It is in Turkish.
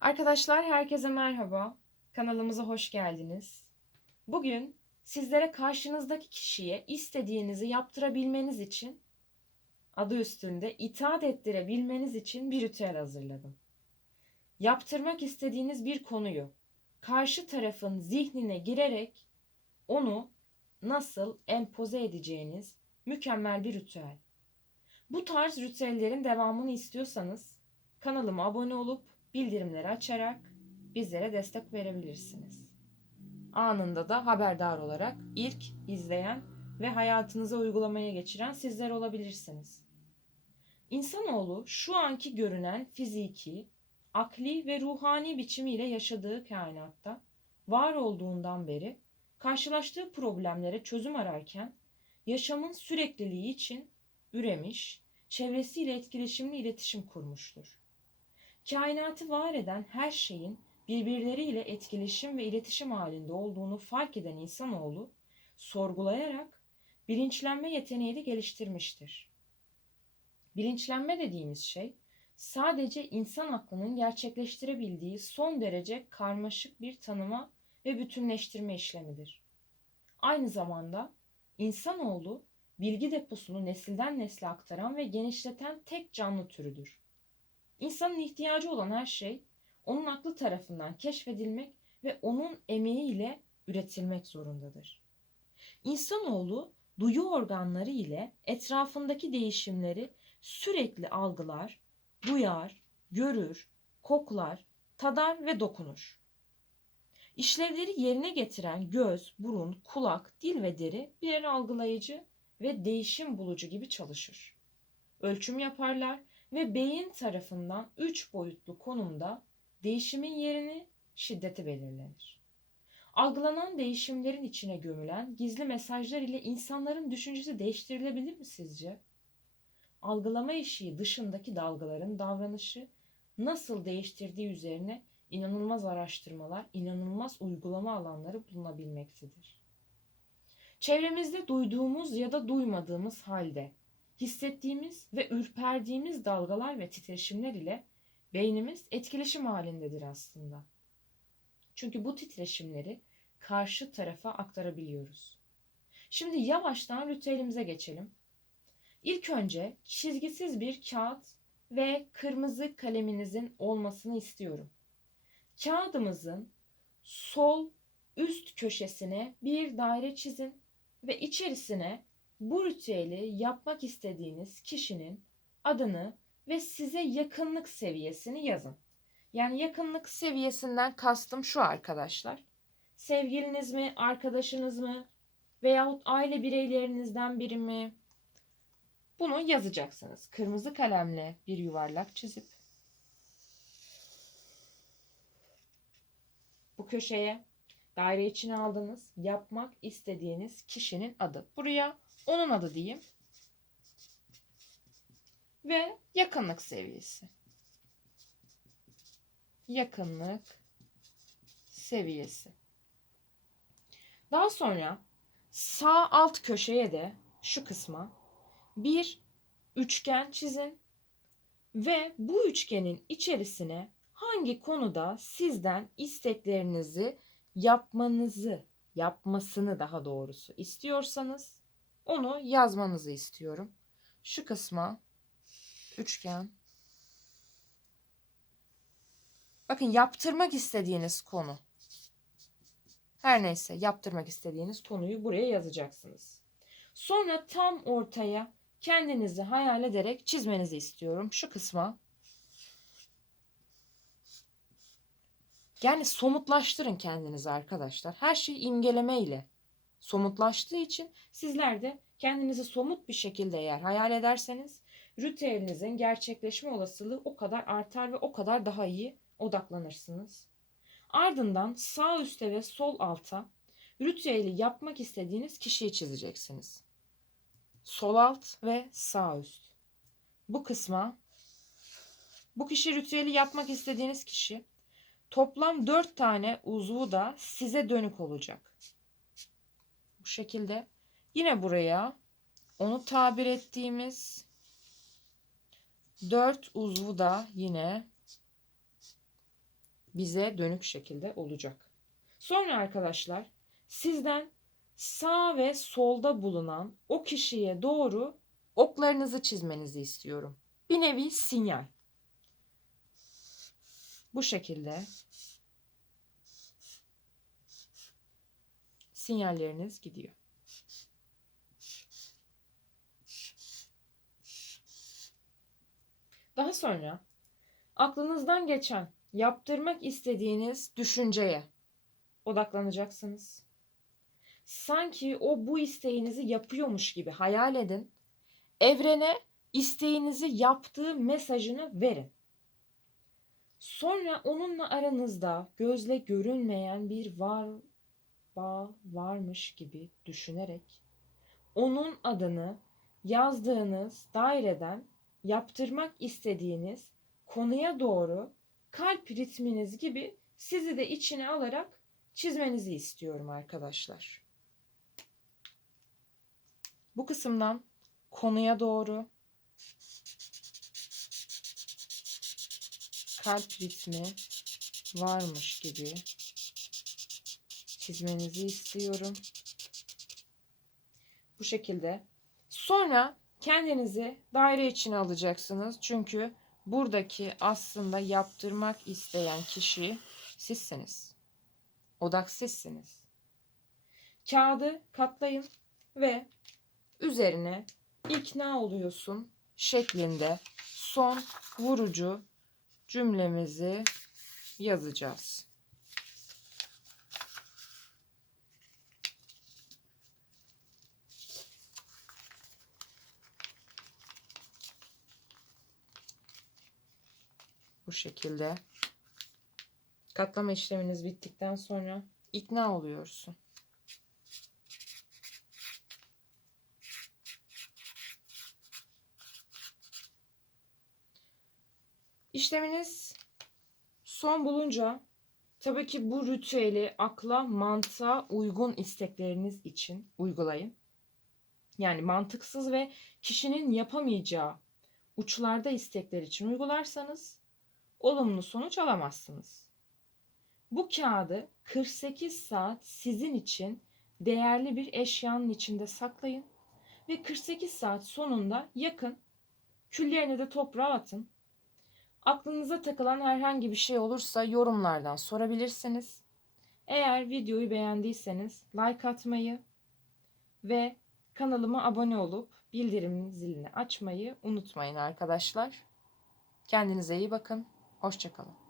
Arkadaşlar herkese merhaba. Kanalımıza hoş geldiniz. Bugün sizlere karşınızdaki kişiye istediğinizi yaptırabilmeniz için adı üstünde itaat ettirebilmeniz için bir ritüel hazırladım. Yaptırmak istediğiniz bir konuyu karşı tarafın zihnine girerek onu nasıl empoze edeceğiniz mükemmel bir ritüel. Bu tarz ritüellerin devamını istiyorsanız kanalıma abone olup bildirimleri açarak bizlere destek verebilirsiniz. Anında da haberdar olarak ilk izleyen ve hayatınıza uygulamaya geçiren sizler olabilirsiniz. İnsanoğlu şu anki görünen fiziki, akli ve ruhani biçimiyle yaşadığı kainatta var olduğundan beri karşılaştığı problemlere çözüm ararken yaşamın sürekliliği için üremiş, çevresiyle etkileşimli iletişim kurmuştur. Kainatı var eden her şeyin birbirleriyle etkileşim ve iletişim halinde olduğunu fark eden insanoğlu sorgulayarak bilinçlenme yeteneğini geliştirmiştir. Bilinçlenme dediğimiz şey sadece insan aklının gerçekleştirebildiği son derece karmaşık bir tanıma ve bütünleştirme işlemidir. Aynı zamanda insanoğlu bilgi deposunu nesilden nesle aktaran ve genişleten tek canlı türüdür. İnsanın ihtiyacı olan her şey onun aklı tarafından keşfedilmek ve onun emeğiyle üretilmek zorundadır. İnsanoğlu duyu organları ile etrafındaki değişimleri sürekli algılar, duyar, görür, koklar, tadar ve dokunur. İşlevleri yerine getiren göz, burun, kulak, dil ve deri birer algılayıcı ve değişim bulucu gibi çalışır. Ölçüm yaparlar ve beyin tarafından üç boyutlu konumda değişimin yerini, şiddeti belirlenir. Algılanan değişimlerin içine gömülen gizli mesajlar ile insanların düşüncesi değiştirilebilir mi sizce? Algılama eşiği dışındaki dalgaların davranışı nasıl değiştirdiği üzerine inanılmaz araştırmalar, inanılmaz uygulama alanları bulunabilmektedir. Çevremizde duyduğumuz ya da duymadığımız halde hissettiğimiz ve ürperdiğimiz dalgalar ve titreşimler ile beynimiz etkileşim halindedir aslında. Çünkü bu titreşimleri karşı tarafa aktarabiliyoruz. Şimdi yavaştan ritüelimize geçelim. İlk önce çizgisiz bir kağıt ve kırmızı kaleminizin olmasını istiyorum. Kağıdımızın sol üst köşesine bir daire çizin ve içerisine bu ritüeli yapmak istediğiniz kişinin adını ve size yakınlık seviyesini yazın. Yani yakınlık seviyesinden kastım şu arkadaşlar. Sevgiliniz mi, arkadaşınız mı veyahut aile bireylerinizden biri mi? Bunu yazacaksınız. Kırmızı kalemle bir yuvarlak çizip bu köşeye daire içine aldığınız yapmak istediğiniz kişinin adı. Buraya onun adı diyeyim. Ve yakınlık seviyesi. Yakınlık seviyesi. Daha sonra sağ alt köşeye de şu kısma bir üçgen çizin ve bu üçgenin içerisine hangi konuda sizden isteklerinizi yapmanızı, yapmasını daha doğrusu istiyorsanız onu yazmanızı istiyorum. Şu kısma üçgen. Bakın yaptırmak istediğiniz konu. Her neyse yaptırmak istediğiniz konuyu buraya yazacaksınız. Sonra tam ortaya kendinizi hayal ederek çizmenizi istiyorum. Şu kısma. Yani somutlaştırın kendinizi arkadaşlar. Her şey imgeleme ile somutlaştığı için sizler de kendinizi somut bir şekilde eğer hayal ederseniz ritüelinizin gerçekleşme olasılığı o kadar artar ve o kadar daha iyi odaklanırsınız. Ardından sağ üstte ve sol alta ritüeli yapmak istediğiniz kişiyi çizeceksiniz. Sol alt ve sağ üst. Bu kısma bu kişi ritüeli yapmak istediğiniz kişi toplam 4 tane uzvu da size dönük olacak. Bu şekilde yine buraya onu tabir ettiğimiz 4 uzvu da yine bize dönük şekilde olacak. Sonra arkadaşlar sizden sağ ve solda bulunan o kişiye doğru oklarınızı çizmenizi istiyorum. Bir nevi sinyal. Bu şekilde sinyalleriniz gidiyor. Daha sonra aklınızdan geçen yaptırmak istediğiniz düşünceye odaklanacaksınız. Sanki o bu isteğinizi yapıyormuş gibi hayal edin. Evrene isteğinizi yaptığı mesajını verin. Sonra onunla aranızda gözle görünmeyen bir var bağ varmış gibi düşünerek onun adını yazdığınız daireden yaptırmak istediğiniz konuya doğru kalp ritminiz gibi sizi de içine alarak çizmenizi istiyorum arkadaşlar. Bu kısımdan konuya doğru kalp ritmi varmış gibi çizmenizi istiyorum. Bu şekilde. Sonra kendinizi daire içine alacaksınız. Çünkü buradaki aslında yaptırmak isteyen kişi sizsiniz. Odak sizsiniz. Kağıdı katlayın ve üzerine ikna oluyorsun şeklinde son vurucu cümlemizi yazacağız. Bu şekilde. Katlama işleminiz bittikten sonra ikna oluyorsun. İşleminiz son bulunca tabii ki bu ritüeli akla, mantığa uygun istekleriniz için uygulayın. Yani mantıksız ve kişinin yapamayacağı uçlarda istekler için uygularsanız olumlu sonuç alamazsınız. Bu kağıdı 48 saat sizin için değerli bir eşyanın içinde saklayın ve 48 saat sonunda yakın. Küllerini de toprağa atın. Aklınıza takılan herhangi bir şey olursa yorumlardan sorabilirsiniz. Eğer videoyu beğendiyseniz like atmayı ve kanalıma abone olup bildirim zilini açmayı unutmayın arkadaşlar. Kendinize iyi bakın. Hoşçakalın.